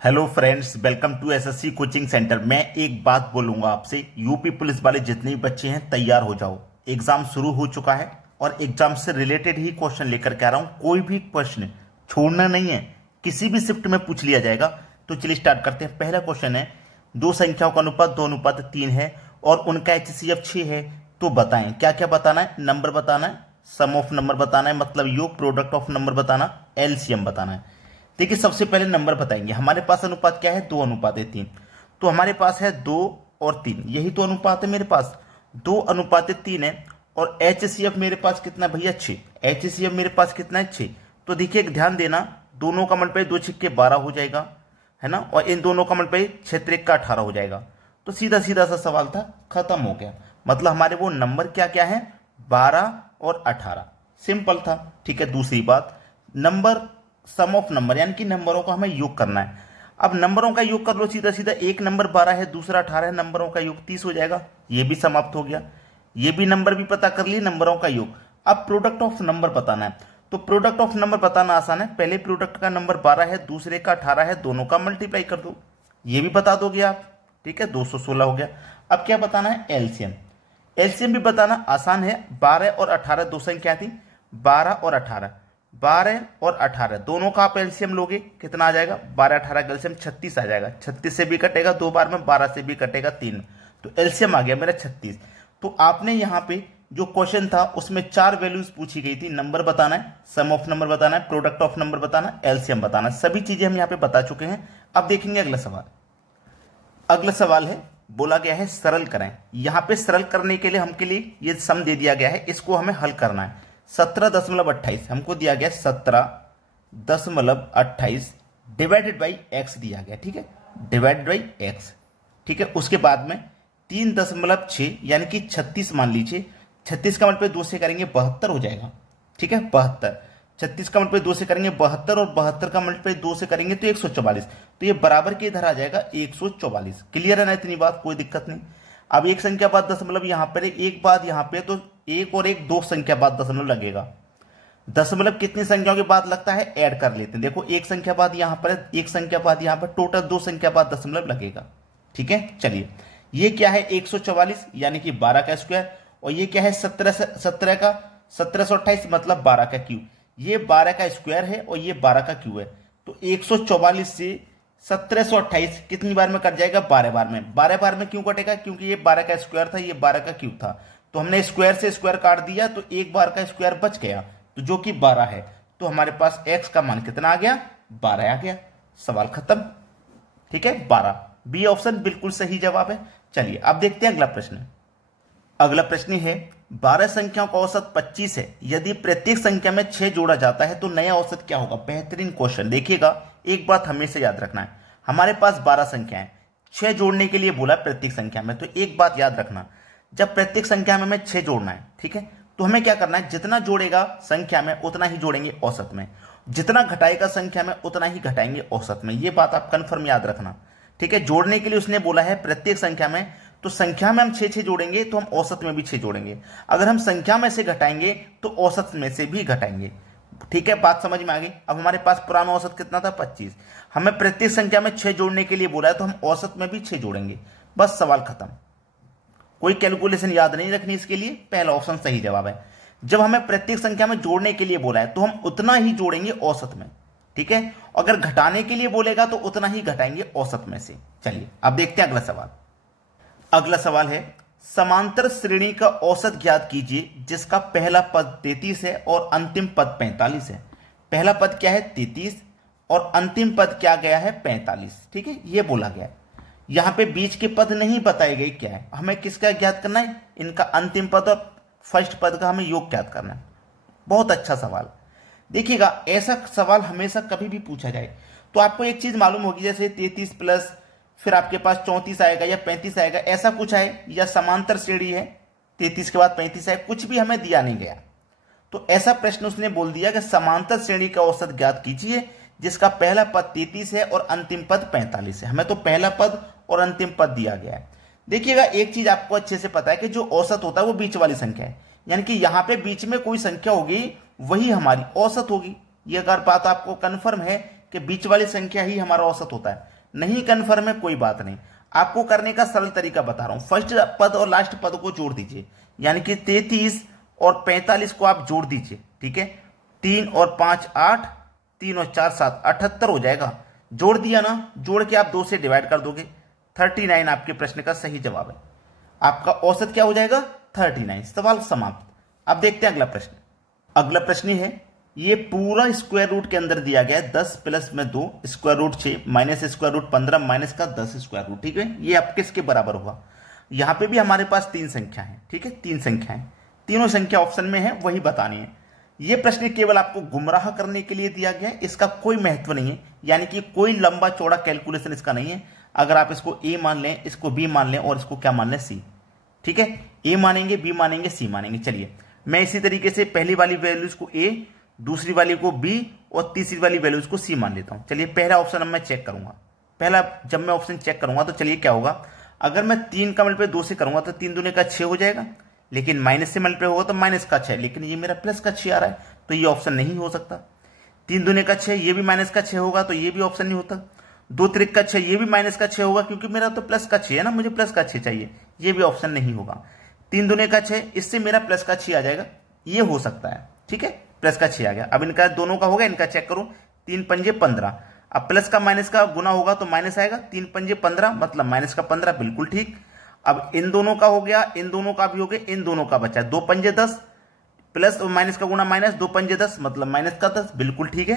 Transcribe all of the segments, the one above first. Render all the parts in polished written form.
Hello friends, welcome to SSC coaching centre. मैं एक बात बोलूंगा आपसे, यूपी पुलिस वाले जितने भी बच्चे हैं तैयार हो जाओ। एग्जाम शुरू हो चुका है और एग्जाम से रिलेटेड ही क्वेश्चन लेकर के आ रहा हूं। कोई भी क्वेश्चन छोड़ना नहीं है, किसी भी शिफ्ट में पूछ लिया जाएगा। तो चलिए स्टार्ट करते हैं। पहला क्वेश्चन है, दो संख्याओं का अनुपात 2:3 है और उनका HCF 6 है, तो बताएं। क्या क्या बताना है? नंबर बताना है, सम ऑफ नंबर बताना है, मतलब योग, प्रोडक्ट ऑफ नंबर बताना, LCM बताना है। देखिए, सबसे पहले नंबर बताएंगे। हमारे पास अनुपात क्या है? 2:3। तो हमारे पास है 2 और 3, यही तो अनुपात है मेरे पास। 2:3 है और HCF मेरे पास कितना भैया? 6। HCF मेरे पास कितना है? 6। तो देखिए, ध्यान देना, दोनों का मल्टीप्लाई 2 6 12 हो जाएगा, है ना, और इन दोनों का मल्टीप्लाई 6 3 18 हो जाएगा। तो सीधा सीधा सा सवाल था, खत्म हो गया। मतलब हमारे वो नंबर क्या क्या है? 12 और 18। सिंपल था। ठीक है, दूसरी बात, नंबर सम ऑफ नंबर, यानी कि नंबरों का हमें योग करना है। अब नंबरों का योग कर लो सीधा सीधा। एक नंबर 12 है, दूसरा 18 है, नंबरों का योग 30 हो जाएगा। ये भी समाप्त हो गया। ये भी नंबर भी पता कर लिए, नंबरों का योग। अब प्रोडक्ट ऑफ नंबर बताना है। तो प्रोडक्ट ऑफ नंबर बताना आसान है। पहले प्रोडक्ट का नंबर 12 है, दूसरे का 18 है, दोनों का मल्टीप्लाई कर दो, ये भी बता दोगे आप। ठीक है, 216 हो गया। अब क्या बताना है? एलसीएम। एलसीएम भी बताना आसान है। 12 और 18 दो संख्या थी, 12 और 18। 12 और 18 दोनों का आप एलसीएम लोगे, कितना आ जाएगा? 12 18 का एलसीएम 36 आ जाएगा। 36 से भी कटेगा 2 बार में, 12 से भी कटेगा 3, तो एलसीएम आ गया मेरा 36। तो आपने यहाँ पे जो क्वेश्चन था उसमें 4 वैल्यूज पूछी गई थी। नंबर बताना है, सम ऑफ नंबर बताना है, प्रोडक्ट ऑफ नंबर बताना है, एलसीएम बताना है। सभी चीजें हम यहाँ पे बता चुके हैं। अब देखेंगे अगला सवाल। अगला सवाल है, बोला गया है सरल करें। यहाँ पे सरल करने के लिए हमके लिए ये सम दे दिया गया है, इसको हमें हल करना है। 17.28 हमको दिया गया, 17.28 डिवाइडेड बाई एक्स दिया गया। ठीक है, डिवाइडेड बाई एक्स। ठीक है, उसके बाद में 3.6 यानी कि 36 मान लीजिए। 36 का मल्टीप्लाई 2 से करेंगे 72 हो जाएगा। ठीक है, 72। 36 का मल्टीप्लाई 2 से करेंगे 72 और 72 का मल्टीप्लाई 2 से करेंगे तो 144। तो ये बराबर के इधर आ जाएगा 144। क्लियर है ना? इतनी बात, कोई दिक्कत नहीं। अब एक संख्या बाद दशमलव यहाँ पर, एक बाद यहाँ पे, तो एक और एक दो संख्या बाद दशमलव लगेगा। दशमलव कितनी संख्याओं के बाद लगता है? ऐड कर लेते हैं। देखो, एक संख्या बाद यहाँ पर, एक संख्या बाद यहाँ पर, टोटल 2 संख्या बाद दशमलव लगेगा। ठीक है, चलिए, ये क्या है? 144 यानी कि 12 का स्क्वायर, और ये क्या है? 1728 मतलब 12 का क्यूब। ये 12 का स्क्वायर है और ये 12 का क्यूब है। तो 144 से 1728 कितनी बार में कट जाएगा? 12 बार में। 12 बार में क्यों कटेगा? क्योंकि ये 12 का स्क्वायर था, ये 12 का क्यूब था। तो हमने स्क्वायर से स्क्वायर काट दिया, तो एक बार का स्क्वायर बच गया, तो जो कि 12 है। तो हमारे पास x का मान कितना आ गया? 12 आ गया। सवाल खत्म। ठीक है, 12 बी ऑप्शन बिल्कुल सही जवाब है। चलिए अब देखते हैं अगला प्रश्न। अगला प्रश्न है, 12 संख्याओं का औसत 25 है। यदि प्रत्येक संख्या में 6 जोड़ा जाता है तो नया औसत क्या होगा? बेहतरीन क्वेश्चन। देखिएगा, एक बात हमेशा याद रखना है, हमारे पास 12 संख्याएं, 6 जोड़ने के लिए बोला प्रत्येक संख्या में। तो एक बात याद रखना, जब प्रत्येक संख्या में हमें 6 जोड़ना है, ठीक है, तो हमें क्या करना है? जितना जोड़ेगा संख्या में उतना ही जोड़ेंगे औसत में, जितना घटाएगा संख्या में उतना ही घटाएंगे औसत में। ये बात आप कंफर्म याद रखना। ठीक है, जोड़ने के लिए उसने बोला है प्रत्येक संख्या में, तो संख्या में हम 6 जोड़ेंगे तो हम औसत में भी 6 जोड़ेंगे। अगर हम संख्या में से घटाएंगे तो औसत में से भी घटाएंगे। ठीक है, बात समझ में आ गई। अब हमारे पास पुराना औसत कितना था? 25। हमें प्रत्येक संख्या में 6 जोड़ने के लिए बोला है, तो हम औसत में भी 6 जोड़ेंगे। बस सवाल खत्म। कोई कैलकुलेशन याद नहीं रखनी इसके लिए, पहला ऑप्शन सही जवाब है। जब हमें प्रत्येक संख्या में जोड़ने के लिए बोला है तो हम उतना ही जोड़ेंगे औसत में। ठीक है, अगर घटाने के लिए बोलेगा तो उतना ही घटाएंगे औसत में से। चलिए अब देखते हैं अगला सवाल। अगला सवाल है, समांतर श्रेणी का औसत ज्ञात कीजिए जिसका पहला पद 33 है और अंतिम पद 45 है। पहला पद क्या है? 33 और अंतिम पद क्या गया है? 45। ठीक है, यह बोला गया है। यहां पे बीच के पद नहीं बताए गए क्या है, हमें किसका ज्ञात करना है? इनका अंतिम पद और फर्स्ट पद का हमें योग ज्ञात करना है। बहुत अच्छा सवाल। देखिएगा, ऐसा सवाल हमेशा कभी भी पूछा जाए तो आपको एक चीज मालूम होगी, जैसे 33 प्लस फिर आपके पास 34 आएगा या 35 आएगा, ऐसा कुछ आए, या समांतर श्रेणी है 33 के बाद 35 आए, कुछ भी हमें दिया नहीं गया। तो ऐसा प्रश्न उसने बोल दिया कि समांतर श्रेणी का औसत ज्ञात कीजिए जिसका पहला पद 33 है और अंतिम पद 45 है। हमें तो पहला पद और अंतिम पद दिया गया है। देखिएगा, एक चीज आपको अच्छे से पता है कि जो औसत होता है वो बीच वाली संख्या है, यानी कि यहां पे बीच में कोई संख्या होगी वही हमारी औसत होगी। ये अगर बात आपको कंफर्म है कि बीच वाली संख्या ही हमारा औसत होता है? नहीं कन्फर्म है, कोई बात नहीं। आपको करने का सरल तरीका बता रहा हूं। फर्स्ट पद और लास्ट पद को जोड़ दीजिए, यानी कि 33 और 45 को आप जोड़ दीजिए, ठीक है। 3 और 5 8, 3 और 4 7, 78 हो जाएगा। जोड़ दिया ना, जोड़ के आप 2 से डिवाइड कर दोगे, 39 आपके प्रश्न का सही जवाब है। आपका औसत क्या हो जाएगा? 39। सवाल समाप्त। अब देखते हैं अगला प्रश्न। अगला प्रश्न है, ये पूरा स्क्वायर रूट के अंदर दिया गया है 10 प्लस में 2 square root 6 minus square root 15 minus का 10 स्क्वायर रूट, ठीक है। ये अब किसके बराबर होगा? यहां पे भी हमारे पास 3 संख्या है, ठीक है, 3 संख्याएं, तीनों संख्या ऑप्शन में है, वही बतानी है। ये प्रश्न केवल आपको गुमराह करने के लिए दिया गया है, इसका कोई महत्व नहीं है, यानी कि कोई लंबा चौड़ा कैलकुलेशन इसका नहीं है। अगर आप इसको ए मान लें, इसको बी मान लें और इसको क्या मान लें? सी, ठीक है। ए मानेंगे, बी मानेंगे, सी मानेंगे। चलिए मैं इसी तरीके से पहली वाली वैल्यूज को ए, दूसरी वाली को बी और तीसरी वाली वैल्यूज को सी मान लेता हूं। चलिए पहला ऑप्शन अब मैं चेक करूंगा। पहला जब मैं ऑप्शन चेक करूंगा तो चलिए क्या होगा, अगर मैं 3 का मल्टीप्लाई 2 से करूंगा तो 3 दूने का 6 हो जाएगा, लेकिन माइनस से मल्टीप्लाई होगा तो माइनस का 6, लेकिन ये मेरा प्लस का 6 आ रहा है, तो ये ऑप्शन नहीं हो सकता। 3 दूने का 6, ये भी माइनस का 6 होगा, तो ये भी ऑप्शन नहीं होता। 2 त्रिक का 6, ये भी माइनस का 6 होगा, क्योंकि मेरा तो प्लस का 6 है ना, मुझे प्लस का 6 चाहिए, ये भी ऑप्शन नहीं होगा। 3 दूने का 6, इससे मेरा प्लस का 6 आ जाएगा, ये हो सकता है, ठीक है, प्लस का 6 आ गया। अब इनका दोनों का होगा, इनका चेक करो, 3 पंजे 15। अब प्लस का माइनस का गुना होगा तो माइनस आएगा, 3 पंजे 15 मतलब माइनस का 15, बिल्कुल ठीक। अब इन दोनों का हो गया, इन दोनों का भी हो गया, इन दोनों का बचा 2 पंजे 10, प्लस और माइनस का गुना माइनस, 2 पंजे 10 मतलब माइनस का 10, बिल्कुल ठीक है।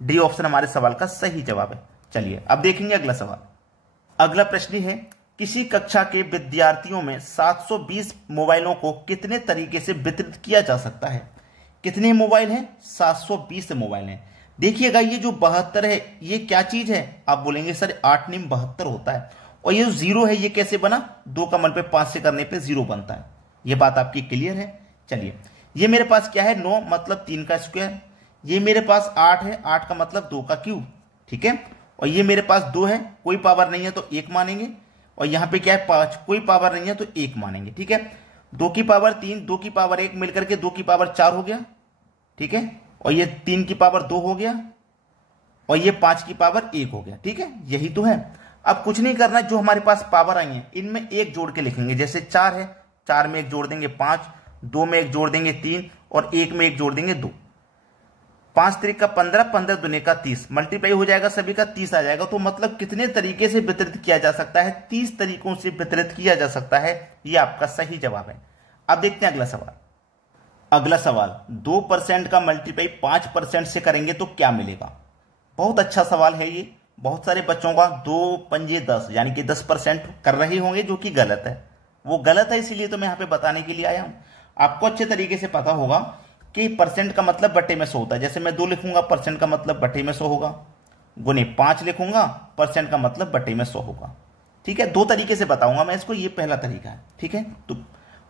डी ऑप्शन हमारे सवाल का सही जवाब है। चलिए अब देखेंगे अगला सवाल। अगला प्रश्न है, किसी कक्षा के विद्यार्थियों में 720 मोबाइलों को कितने तरीके से वितरित किया जा सकता है? कितने मोबाइल हैं? 720 मोबाइल हैं। देखिएगा ये जो 72 है ये क्या चीज है? आप बोलेंगे सर 8 निम 72 होता है, और ये जो 0 है ये कैसे बना? 2 का मल्टीप्लाई 5 से करने पे 0 बनता है। ये बात आपकी क्लियर है? चलिए ये मेरे पास क्या है? 9 मतलब 3 का स्क्वायर। ये मेरे पास 8 है, 8 का मतलब 2 का क्यूब, ठीक है। और ये मेरे पास 2 है, कोई पावर नहीं है तो 1 मानेंगे। और यहां पे क्या है? 5, कोई पावर नहीं है तो 1 मानेंगे, ठीक है। 2 की पावर 3, 2 की पावर 1 मिलकर के 2 की पावर 4 हो गया, ठीक है। और ये 3 की पावर 2 हो गया, और ये 5 की पावर 1 हो गया, ठीक है। यही तो है। अब कुछ नहीं करना, जो हमारे पास पावर आई है इनमें 1 जोड़ के लिखेंगे। जैसे 4 है, 4 में 1 जोड़ देंगे 5, 2 में 1 जोड़ देंगे 3, और 1 में 1 जोड़ देंगे 2। 5 त्रिक का 15, 15 दुने का 30, मल्टीप्लाई हो जाएगा सभी का, 30 आ जाएगा। तो मतलब कितने तरीके से वितरित किया जा सकता है? 30 तरीकों से वितरित किया जा सकता है, ये आपका सही जवाब है। अब देखते हैं अगला सवाल। अगला सवाल, 2% का मल्टीप्लाई 5% से करेंगे तो क्या मिलेगा? बहुत अच्छा सवाल है ये। बहुत सारे बच्चों का 2 पंजे 10 यानी कि 10% कर रहे होंगे, जो कि गलत है। वो गलत है, इसीलिए तो मैं यहां पे बताने के लिए आया हूं। आपको अच्छे तरीके से पता होगा कि परसेंट का मतलब बटे में 100 होता है। जैसे मैं 2 लिखूंगा, परसेंट का मतलब बटे में 100 होगा, गुने 5 लिखूंगा, परसेंट का मतलब बटे में 100 होगा, ठीक है। 2 तरीके से बताऊंगा मैं इसको, ये पहला तरीका है, ठीक है। तो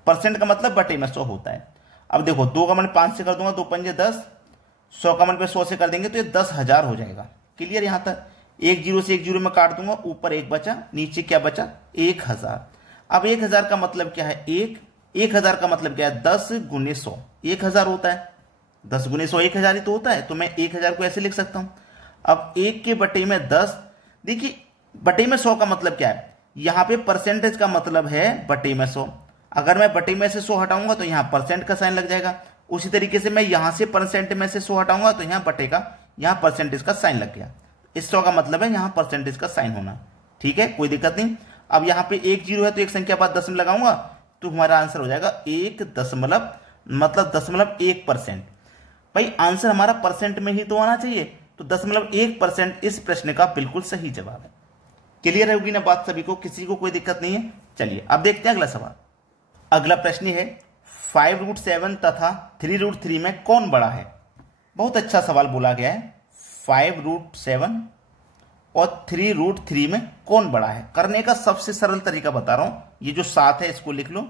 परसेंट का मतलब बटे में 100 होता है। अब देखो 2 का मतलब 5 से कर दूंगा, 2 पंजे 10, 100 का मतलब 100 से कर देंगे तो ये 10,000 हो जाएगा। क्लियर? यहां तक 1 0 से 1 0 में काट दूंगा, ऊपर 1 बचा, नीचे क्या बचा? 1000। अब 1000 का मतलब क्या है? 1000 का मतलब क्या है? 10 गुने 100 1000 होता है। 10 गुने 100 1000 ही तो होता है। तो मैं 1000 को ऐसे लिख सकता हूं। अब 1 के बटे में 10, देखिए बटे में 100 का मतलब क्या है? यहां पे परसेंटेज का मतलब है बटे में 100। अगर मैं बटे में से 100 हटाऊंगा तो यहां परसेंट का साइन लग जाएगा। उसी तरीके से मैं यहां से परसेंट में से 100 हटाऊंगा तो यहां बटे का, यहां परसेंटेज का साइन लग गया। इस 100 का मतलब है यहां परसेंटेज का साइन होना, ठीक है, कोई दिक्कत नहीं। अब यहां पे 1 0 है तो एक संख्या बाद दशमलव लगाऊंगा तो हमारा आंसर हो जाएगा 1 दशमलव, मतलब 0.1%। भाई आंसर हमारा परसेंट में ही तो आना चाहिए, तो 0.1% इस प्रश्न का बिल्कुल सही जवाब है। क्लियर होगी ना बात सभी को? किसी को कोई दिक्कत नहीं है? चलिए अब देखते हैं अगला सवाल। अगला प्रश्न है 5√7 तथा 3√3 में कौन बड़ा है? बहुत अच्छा सवाल बोला गया है। 5√7 और 3√3 में कौन बड़ा है? करने का सबसे सरल तरीका बता रहा हूं। ये जो 7 है इसको लिख लो,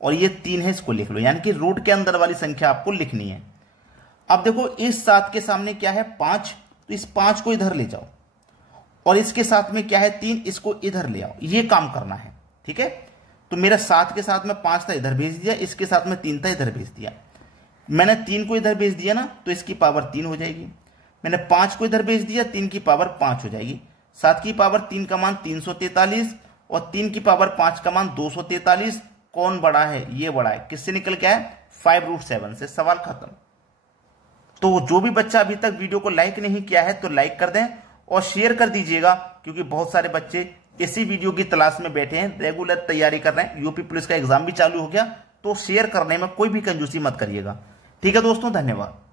और ये 3 है इसको लिख लो, यानी कि रूट के अंदर वाली संख्या आपको लिखनी है। अब देखो इस 7 के सामने क्या है? 5, तो इस 5 को इधर ले जाओ, और इसके साथ में क्या है? 3, इसको इधर ले आओ। ये काम करना है, ठीक है। तो मेरा 7 के साथ में 5 था, इधर भेज दिया, इसके साथ में 3 था, इधर भेज दिया। मैंने 3 को इधर भेज दिया ना, तो इसकी पावर 3 हो जाएगी। मैंने 5 को इधर भेज दिया, 3 की पावर 5 हो जाएगी। 7 की पावर 3 का मान 343 और 3 की पावर 5 का मान 243। कौन बड़ा है? ये बड़ा है। किससे निकल के आया? 5√7 से। सवाल खत्म। तो जो भी बच्चा अभी तक वीडियो को लाइक नहीं किया है तो लाइक कर दें और शेयर कर दीजिएगा, क्योंकि बहुत सारे बच्चे इसी वीडियो की तलाश में बैठे हैं, रेगुलर तैयारी कर रहे हैं। यूपी पुलिस का एग्जाम भी चालू हो गया, तो शेयर करने में कोई भी कंजूसी मत करिएगा। ठीक है दोस्तों, धन्यवाद।